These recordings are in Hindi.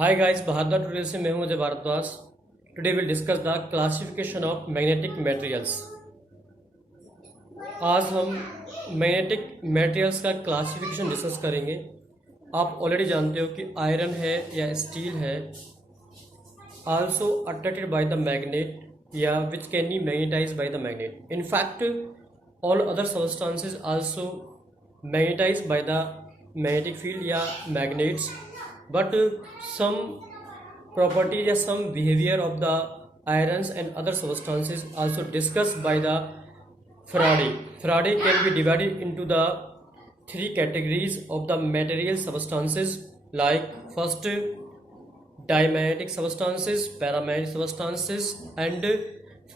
हाय गाइस, बहादुर टुडे से मैं हूं Ajay Bhardwaj. Today will discuss the classification of magnetic materials. आज हम मैग्नेटिक मटेरियल्स का क्लासिफिकेशन डिस्कस करेंगे। आप ऑलरेडी जानते हो कि आयरन है या स्टील है also attracted by the magnet या which can be magnetise by the magnet. In fact all other substances also magnetise by the magnetic field या magnets, but some properties or some behavior of the irons and other substances also discussed by the Faraday. Faraday can be divided into the three categories of the material substances, like first diamagnetic substances, paramagnetic substances and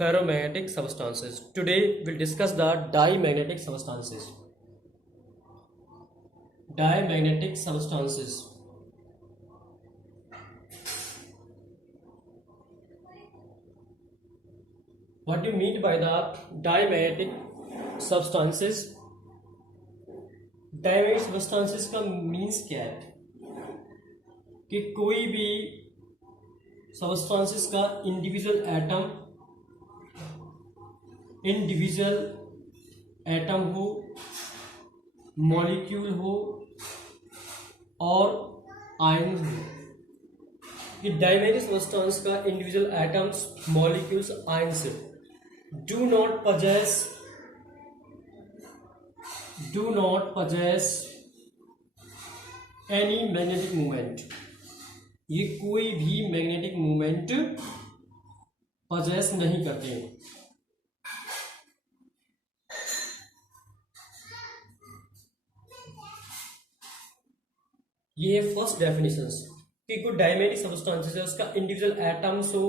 ferromagnetic substances. Today we'll discuss the diamagnetic substances. Diamagnetic substances. What do you mean by the diamagnetic substances? Diamagnetic substances का मीन्स क्या है कि कोई भी substances का इंडिविजुअल एटम हो, मॉलिक्यूल हो और आयन हो। कि डायमेगनेटिक सब्सटेंस का individual atoms, molecules, ions do not possess any magnetic moment। ये कोई भी मैग्नेटिक मूवमेंट पजेस नहीं करते हैं। ये फर्स्ट डेफिनेशन कि कोई डायमेगनेटिक सब्सटेंसेस है, उसका इंडिविजुअल एटम्स हो,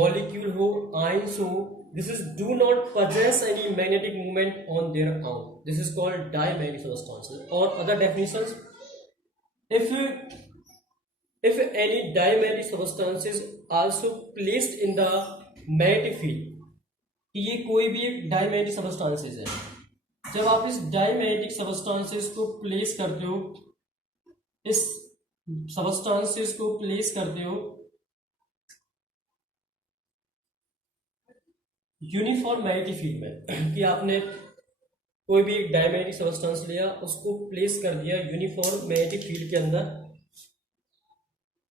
मॉलिक्यूल हो, आयन्स हो, this is do not possess any magnetic moment on their own. This is called diamagnetic substances. Or other definitions, if any diamagnetic substance is also placed in the magnetic field, ये कोई भी एक डायमैग्नेटिक सबस्टांसेस है। जब आप इस डायमैग्नेटिक सबस्टांसेस को प्लेस करते हो, इस सबस्टांसेस को प्लेस करते हो यूनिफॉर्म मैग्नेटिक फील्ड में, कि आपने कोई भी एक डायमैग्नेटिक सब्सटेंस लिया, उसको प्लेस कर दिया यूनिफॉर्म मैग्नेटिक फील्ड के अंदर,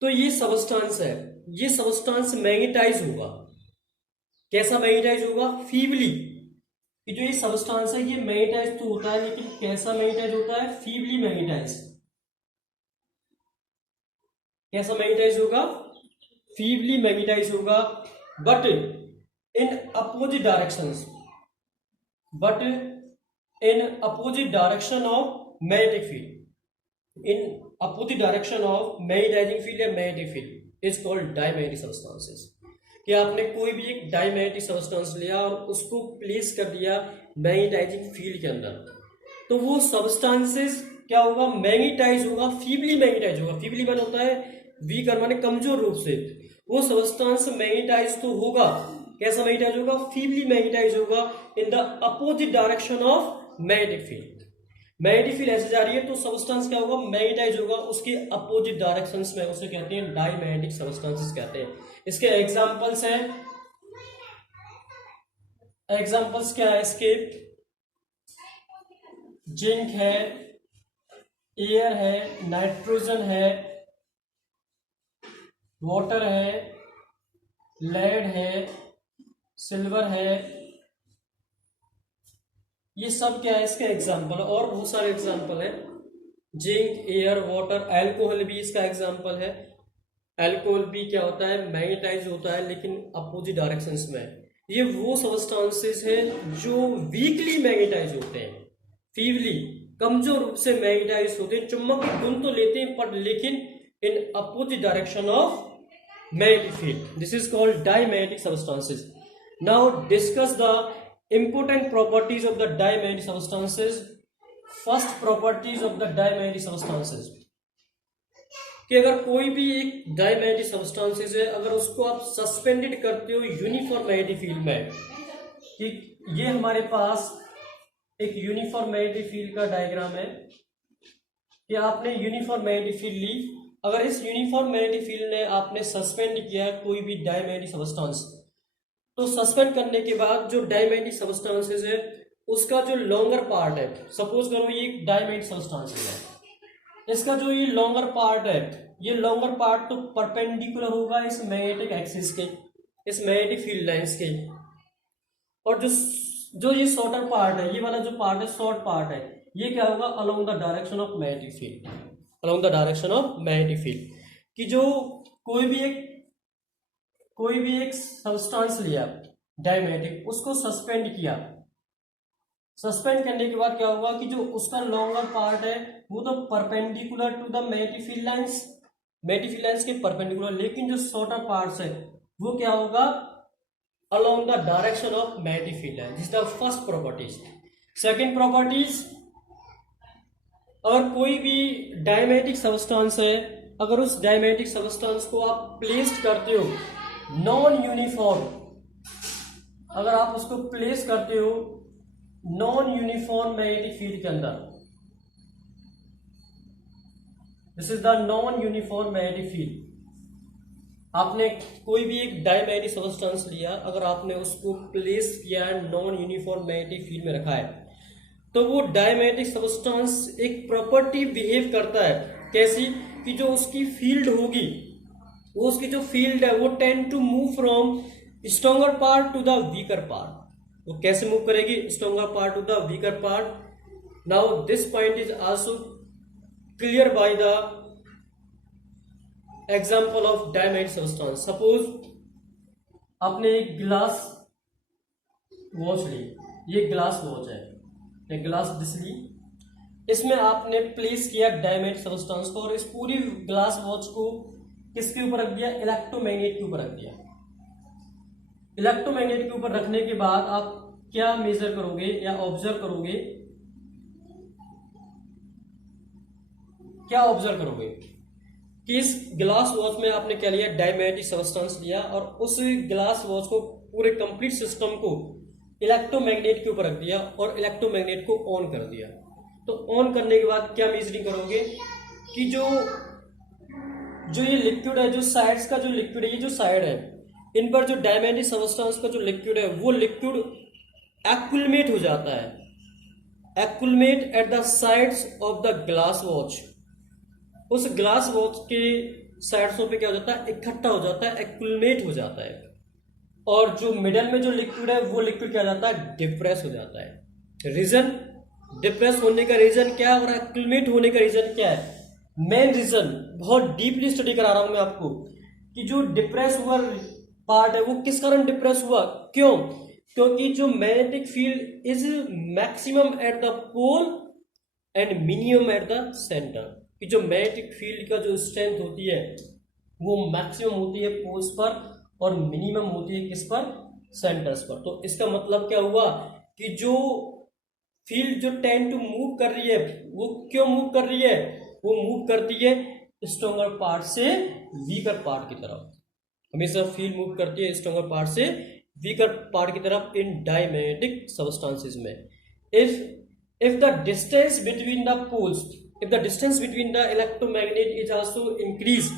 तो ये सब्सटेंस है, ये सब्सटेंस मैग्नेटाइज होगा। कैसा मैग्नेटाइज होगा? फीबली। कि जो ये सब्सटेंस है ये मैग्नेटाइज तो होता है, लेकिन कैसा मैग्नेटाइज होता है? Feebly magnetize. कैसा मैग्नेटाइज होगा? फीबली मैग्नेटाइज होगा, but in opposite directions, but in opposite direction of magnetic field, in opposite direction of magnetizing field या magnetic field is called diamagnetic substances। कि आपने कोई भी एक डायमैग्नेटिक सब्सटेंस लिया और उसको प्लेस कर दिया मैग्नेटाइजिंग फील्ड के अंदर, तो वो सब्सटेंसेस क्या होगा? मैग्नेटाइज होगा, फीबली मैग्नेटाइज होगा। फीबली वन होता है वीक और माने कमजोर रूप से। वो सब्सटेंस मैग्नेटाइज तो होगा, कैसा मैग्नेटाइज होगा? फीबली मैग्नेटाइज होगा in the opposite direction of magnetic field. Magnetic field ऐसे जा रही है तो सब्सटेंस क्या होगा? मैग्नेटाइज होगा उसके अपोजिट डायरेक्शंस में। उसे कहते हैं डायमैग्नेटिक सब्सटेंसेस कहते हैं। इसके एग्जांपल्स हैं, एग्जांपल्स क्या है इसके? जिंक है, एयर है, नाइट्रोजन है, वाटर है, लेड है, सिल्वर है। ये सब क्या है? इसका एग्जाम्पल। और बहुत सारे एग्जाम्पल है। जिंक, एयर, वाटर, अल्कोहल भी इसका एग्जाम्पल है। अल्कोहल भी क्या होता है? मैग्नेटाइज होता है, लेकिन अपोजिट डायरेक्शंस में। ये वो सब्सटेंसेस हैं जो वीकली मैग्नेटाइज होते हैं, फीबली कमजोर रूप से मैग्नेटाइज होते हैं। चुंबक की गुण तो लेते हैं पर लेकिन in opposite direction of magnetic field. This is called diamagnetic substances. Now discuss the important properties of the diamagnetic substances. First properties of the diamagnetic substances, कि अगर कोई भी एक डायमैग्नेटिक सब्सटेंसेस है, अगर उसको आप सस्पेंडेड करते हो यूनिफॉर्म मैग्नेटिक फील्ड में, कि ये हमारे पास एक यूनिफॉर्म मैग्नेटिक फील्ड का डायग्राम है कि आपने यूनिफॉर्म मैग्नेटिक फील्ड ली, अगर इस यूनिफॉर्म मैग्नेटिक फील्ड ने आपने सस्पेंड किया कोई भी डायमैग्नेटिक सबस्टेंस, तो सस्पेंड करने के बाद जो डायमैग्नेटिक सबस्टेंसेस है उसका जो लॉन्गर पार्ट है, सपोज करो ये एक डायमैग्नेटिक सबस्टेंस है, इसका जो ये लॉन्गर पार्ट है, ये लॉन्गर पार्ट तो परपेंडिकुलर होगा इस मैग्नेटिक एक्सिस के, इस मैग्नेटिक फील्ड लाइंस के, और जो ये शॉर्टर पार्ट है, ये वाला जो पार्ट है शॉर्ट पार्ट है, ये क्या होगा along the direction of magnetic field, along the direction of magnetic field. कि जो कोई भी एक सब्सटेंस लिया डायमैग्नेटिक, उसको सस्पेंड किया, सस्पेंड करने के बाद क्या होगा कि जो उसका लॉन्गर पार्ट है वो तो perpendicular to the magnetic field lines, magnetic field lines के परपेंडिकुलर, लेकिन जो शॉर्टर पार्ट्स है वो क्या होगा along the direction of magnetic field line. This is the first properties. Second properties, अगर कोई भी डायमैग्नेटिक सबस्टेंस है, अगर उस डायमैग्नेटिक सबस्टेंस को आप प्लेस करते हो नॉन यूनिफॉर्म, अगर आप उसको प्लेस करते हो नॉन यूनिफॉर्म मैग्नेटिक फील्ड के अंदर, this is the non uniform magnetic field, आपने कोई भी एक डायमैग्नेटिक सबस्टेंस लिया, अगर आपने उसको प्लेस किया नॉन यूनिफॉर्म मैग्नेटिक फील्ड में रखा है, तो वो डायमैग्नेटिक सबस्टेंस एक प्रॉपर्टी बिहेव करता है, कैसी कि जो उसकी फील्ड होगी, वो उसकी जो फील्ड है वो tend to move from stronger part to the weaker part. वो कैसे मूव करेगी, stronger part to the weaker part. Now this point is also clear by the example of diamagnetic substance. Suppose आपने एक ग्लास वॉच ली, ये ग्लास वॉच है, एक ग्लास डिश ली, इसमें आपने प्लेस किया डायमैग्नेटिक सबस्टेंस को, और इस पूरी ग्लास वॉच को किसके ऊपर रख दिया, इलेक्ट्रोमैग्नेट के ऊपर रख दिया। इलेक्ट्रोमैग्नेट के ऊपर रखने के बाद आप क्या मेजर करोगे या ऑब्जर्व करोगे, क्या ऑब्जर्व करोगे कि इस ग्लास वॉच में आपने क्या लिया, डायमैग्नेटिक सबस्टेंस लिया, और उस ग्लास वॉच को पूरे कंप्लीट सिस्टम को इलेक्ट्रोमैग्नेट के ऊपर रख दिया और इलेक्ट्रोमैग्नेट को ऑन कर दिया। तो ऑन करने के बाद क्या मेजरिंग करोगे कि जो ये लिक्विड है, जो साइड्स का जो लिक्विड है, ये जो साइड है, इन पर जो डायमैग्नेटिक सबस्टेंस का जो लिक्विड है वो लिक्विड एक्युमुलेट हो जाता है, accumulate at the sides of the glass watch. उस ग्लास वॉच के साइड्सों पे क्या हो जाता है, इकट्ठा हो जाता है, एक्युमुलेट हो जाता है, और जो मिडल में जो लिक्विड है वो लिक्विड क्या हो जाता है, डिप्रेस हो जाता है। रीजन, डिप्रेस होने का रीजन क्या है और एक्युमुलेट होने का रीजन क्या है, मेन रीजन बहुत डीपली स्टडी करा रहा हूं मैं आपको कि जो डिप्रेस हुआ पार्ट है वो किस कारण डिप्रेस हुआ, क्यों, क्योंकि जो magnetic field is maximum at the pole and minimum at the centre, कि जो मैग्नेटिक फील्ड का जो स्ट्रेंथ होती है वो मैक्सिमम होती है पोल्स पर और मिनिमम होती है किस पर, सेंटर्स पर। तो इसका मतलब क्या हुआ कि जो फील्ड जो टेंड टू मूव कर रही है वो क्यों मूव कर रही है, वो मूव करती है स्ट्रॉन्गर पार्ट से वीकर पार्ट की तरफ, हमेशा फील्ड मूव करती है स्ट्रॉन्गर पार्ट से वीकर पार्ट की तरफ इन डायमैग्नेटिक सबस्टेंसेस में। If the distance between the poles, if the distance between the electromagnet is also increase,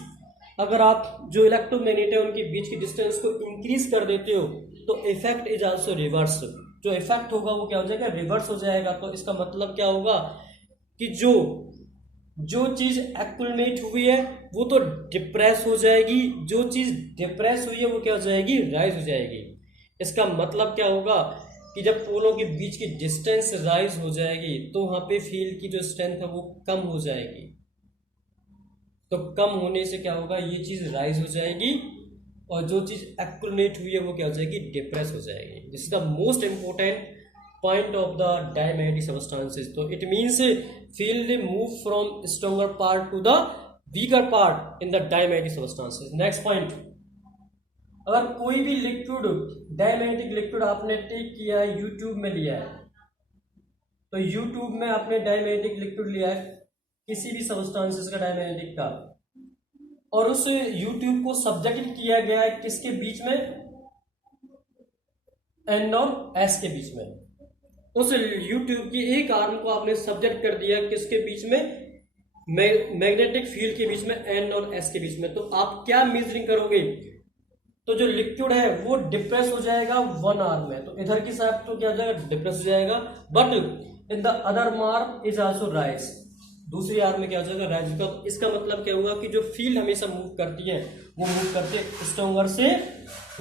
अगर आप जो इलेक्ट्रोमैग्नेट है उनके बीच की डिस्टेंस को इंक्रीज कर देते हो तो इफेक्ट इज आल्सो रिवर्स, जो इफेक्ट होगा वो क्या हो जाएगा, रिवर्स हो जाएगा। तो इसका मतलब क्या होगा कि जो चीज एक्युमुलेट हुई है वो तो डिप्रेस हो जाएगी, जो चीज डिप्रेस हुई है वो क्या हो जाएगी, राइज हो जाएगी। इसका मतलब क्या होगा कि जब पोलों के बीच की डिस्टेंस राइज हो जाएगी तो वहां पे फील्ड की जो स्ट्रेंथ है वो कम हो जाएगी, तो कम होने से क्या होगा, ये चीज राइज हो जाएगी, और जो चीज एक्युमुलेट हुई है वो क्या हो जाएगी, डिप्रेस हो जाएगी। This is the most important point of the diamagnetic substances. तो it means field move from stronger part to the weaker part in the diamagnetic substances. Next point, अगर कोई भी लिक्विड, डायमैग्नेटिक लिक्विड आपने टेक किया है, यूट्यूब में लिया है, तो यूट्यूब में आपने डायमैग्नेटिक लिक्विड लिया है किसी भी सबस्टेंसेस का डायमैग्नेटिक का, और उस यूट्यूब को सब्जेक्ट किया गया है किसके बीच में, एन और एस के बीच में। उस यूट्यूब की एक आर्म को आपने सब्जेक्ट कर दिया किसके बीच में, मैग्नेटिक फील्ड के बीच में एन और एस के बीच में, तो आप क्या मेजरिंग करोगे, तो जो लिक्विड है वो डिप्रेस हो जाएगा 1 आवर में, तो इधर की साइड तो क्या हो जाएगा, डिप्रेस हो जाएगा, but in the other mark is also rise, दूसरी आर में क्या हो जाएगा, राइज होगा। तो इसका मतलब क्या हुआ कि जो फील्ड हमेशा मूव करती है वो मूव करते स्ट्रॉन्गर से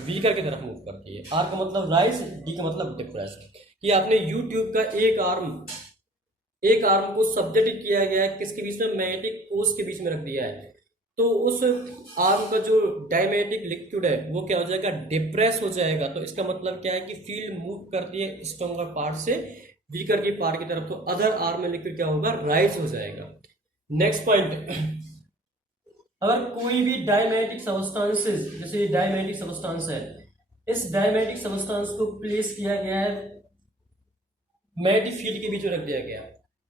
वीकर की तरफ मूव करती है। आर का मतलब राइज, डी का मतलब डिप्रेस। कि आपने यूट्यूब का एक आर्म को सब्जेक्ट किया गया है किसके बीच में, मैग्नेटिक फोर्स के बीच में रख दिया है, तो उस आर्म का जो डायमैग्नेटिक लिक्विड है वो क्या हो जाएगा, डिप्रेस हो जाएगा। तो इसका मतलब क्या है कि फील्ड मूव करती है स्ट्रॉन्गर पार्ट से वीकर की पार्ट की तरफ, तो अदर आर्म में लिक्विड क्या होगा, राइज हो जाएगा। नेक्स्ट पॉइंट, अगर कोई भी डायमैग्नेटिक सब्सटेंसेस, जैसे डायमैग्नेटिक सब्सटेंस है, इस डायमैग्नेटिक सब्सटेंस को प्लेस किया गया है मैग्नेटिक फील्ड के बीच में रख दिया गया,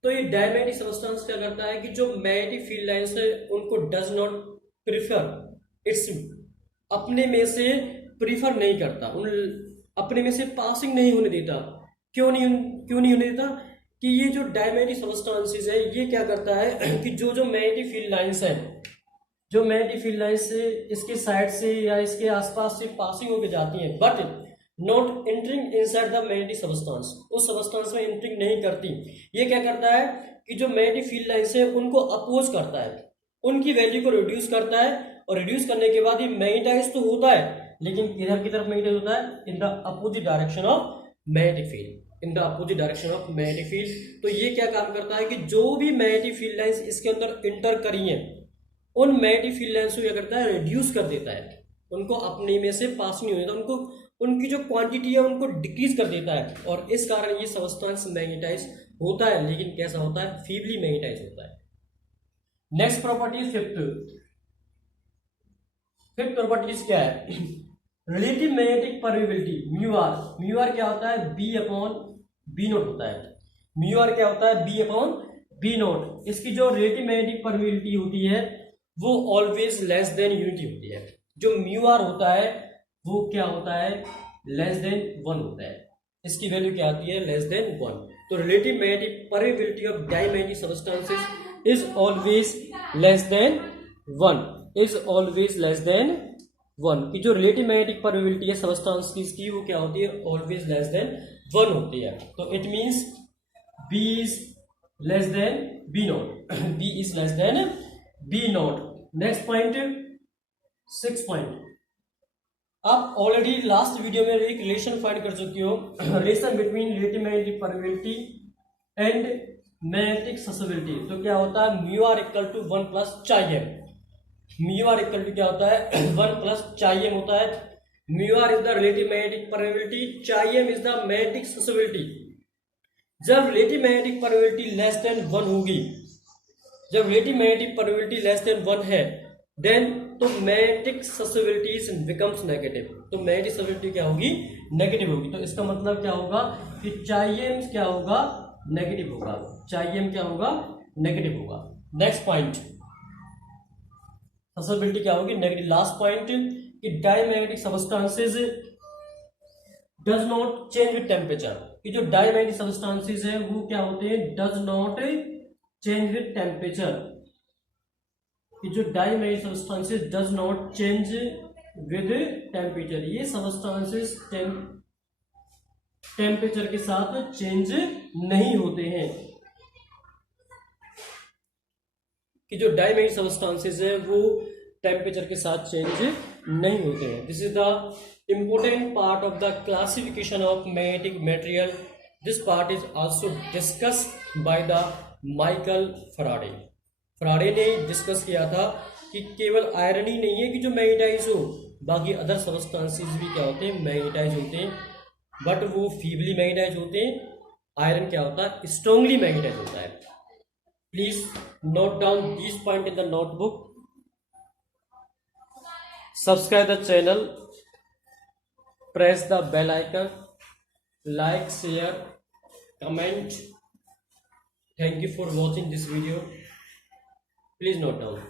तो ये डायमैग्नेटिक सब्सटेंस क्या करता है कि जो मैग्नेटिक फील्ड लाइंस है उनको डज नॉट प्रीफर, इट्स अपने में से प्रीफर नहीं करता, उन अपने में से पासिंग नहीं होने देता। क्यों नहीं होने देता कि ये जो डायमैग्नेटिक सब्सटेंसेस है ये क्या करता है कि जो मैग्नेटिक फील्ड लाइंस है, जो मैग्नेटिक फील्ड लाइंस से इसके साइड से या इसके आसपास से पासिंग होकर जाती हैं, but not entering inside the magnetic substance, उस सब्सटेंस में एंटरिंग नहीं करती। ये क्या करता है कि जो मैग्नेटिक फील्ड लाइंस है उनको अपोज करता है, उनकी वैल्यू को रिड्यूस करता है, और रिड्यूस करने के बाद ये मैग्नेटाइज तो होता है, लेकिन किधर की तरफ मैग्नेटाइज होता है, in the opposite direction of magnetic field, in the opposite direction of magnetic field. तो ये क्या काम करता है कि जो भी मैग्नेटिक फील्ड लाइंस इसके अंदर इंटर करी है उन मैग्नेटिक फील्ड लाइंस को क्या करता है, रिड्यूस कर देता है, उनको अपने में से पास नहीं होने देता, उनको उनकी जो क्वांटिटी है उनको डिक्रीज कर देता है, और इस कारण ये सब्सटेंस मैग्नेटाइज होता है, लेकिन कैसा होता है, फीबली मैग्नेटाइज होता है। नेक्स्ट प्रॉपर्टी फिफ्थ प्रॉपर्टीज क्या है, relative magnetic permeability mu R क्या होता है, बी अपॉन बी नोट होता है, म्यू आर क्या होता है, बी अपॉन बी नोट। इसकी जो रिलेटिव मैग्नेटिक परमेबिलिटी होती है वो ऑलवेज लेस देन यूनिटी होती है, जो म्यू आर होता है वो क्या होता है, लेस देन 1 होता है, इसकी वैल्यू क्या आती है, लेस देन 1। तो relative magnetic permeability of diamagnetic substances is always less than 1, is always less than 1, की जो रिलेटिव मैग्नेटिक परमेबिलिटी है सब्सटेंसेस की वो क्या होती है, ऑलवेज लेस देन 1 होती है। तो it means B is less than B naught, B is less than B naught. Next point 6 point, आप ऑलरेडी लास्ट वीडियो में एक रिलेशन फाइंड कर चुके हो, relation between relative magnetic permeability and magnetic susceptibility. तो क्या होता है, mu R equal to 1 plus chi M, mu R equal to क्या होता है 1 प्लस चाई एम होता है। Mu R is the relative magnetic permeability, चाई M is the magnetic susceptibility. जब relative magnetic permeability less than 1 होगी, जब relative magnetic permeability less than 1 है, देन तो मैग्नेटिक ससेबिलिटीज बिकम्स नेगेटिव, तो मैग्नेटिक ससेबिलिटी क्या होगी, नेगेटिव होगी। तो इसका मतलब क्या होगा कि चाई एम क्या होगा, नेगेटिव होगा, चाई एम क्या होगा, नेगेटिव होगा। नेक्स्ट पॉइंट, ससेबिलिटी क्या होगी, नेगेटिव। लास्ट पॉइंट कि diamagnetic substances does not change with temperature, कि जो डायमैग्नेटिक सब्सटेंसेस है वो क्या होते हैं, does not change with temperature, कि जो diamagnetic substances does not change with temperature, ये सब्सटेंसेस टेम्परेचर के साथ चेंज नहीं होते हैं, कि जो डायमैग्नेटिक सब्सटेंसेस है वो टेम्परेचर के साथ चेंज नहीं होते हैं। This is the important part of the classification of magnetic material. This part is also discussed by the Michael Faraday. Faraday ने डिस्कस किया था कि केवल आयरन ही नहीं है कि जो मैग्नेटाइज हो, बाकी अदर सब्सटेंसेस भी क्या होते हैं, मैग्नेटाइज होते हैं, बट वो फीबली मैग्नेटाइज होते हैं। आयरन क्या होता है, स्ट्रांगली मैग्नेटाइज होता है। Please note down this point in the notebook, subscribe the channel, press the bell icon, like, share, comment. Thank you for watching this video. Please note down.